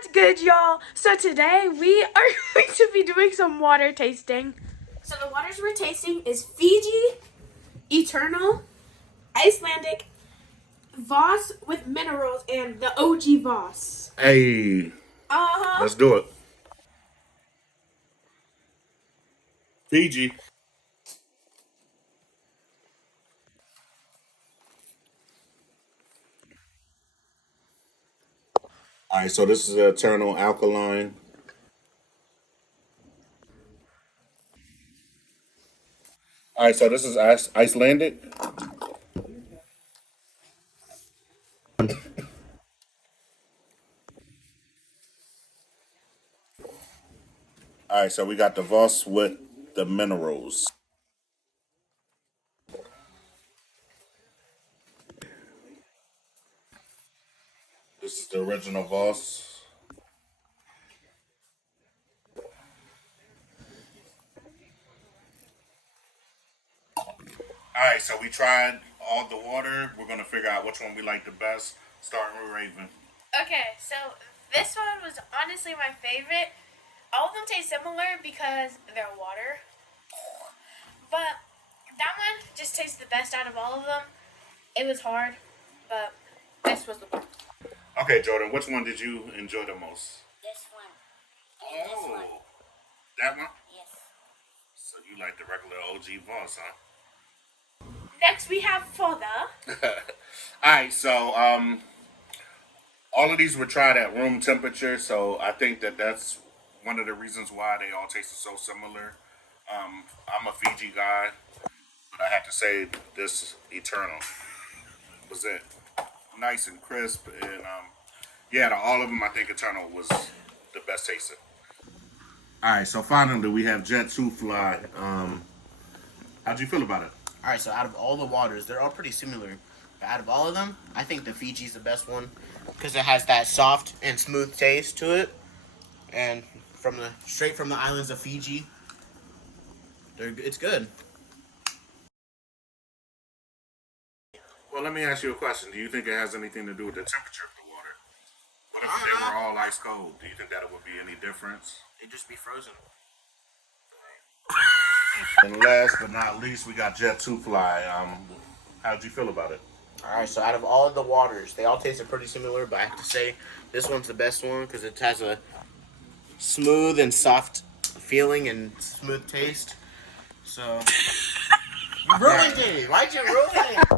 What's good, y'all? So today we are going to be doing some water tasting. So the waters we're tasting is Fiji, Eternal, Icelandic, Voss with minerals, and the OG Voss. Hey, Uh-huh. let's do it. Fiji. All right, so this is Eternal Alkaline. All right, so this is Icelandic. All right, so we got the Voss with the minerals. This is the original Voss. All right, so we tried all the water. We're gonna figure out which one we like the best. Starting with Raven. Okay, so this one was honestly my favorite. All of them taste similar because they're water. But that one just tastes the best out of all of them. It was hard, but this was the one. Okay, Jordan, which one did you enjoy the most? This one. And this one. That one. Yes. So you like the regular OG Voss, huh? Next we have Foda. All right, so all of these were tried at room temperature, so I think that that's one of the reasons why they all tasted so similar. I'm a Fiji guy, but I have to say this Eternal was it. Nice and crisp, and yeah, to all of them, I think Eternal was the best tasting. All right, so finally we have Jet 2 Fly. How'd you feel about it? All right, so out of all the waters, they're all pretty similar. But out of all of them, I think the Fiji's the best one because it has that soft and smooth taste to it, and straight from the islands of Fiji, it's good. Well, let me ask you a question. Do you think it has anything to do with the temperature of the water? What if they were all ice cold? Do you think that it would be any difference? It'd just be frozen. And last but not least, we got Jet 2 Fly. How'd you feel about it? All right, so out of all of the waters, they all tasted pretty similar, but I have to say this one's the best one because it has a smooth and soft feeling and smooth taste. So you ruined it. Why'd you ruin it?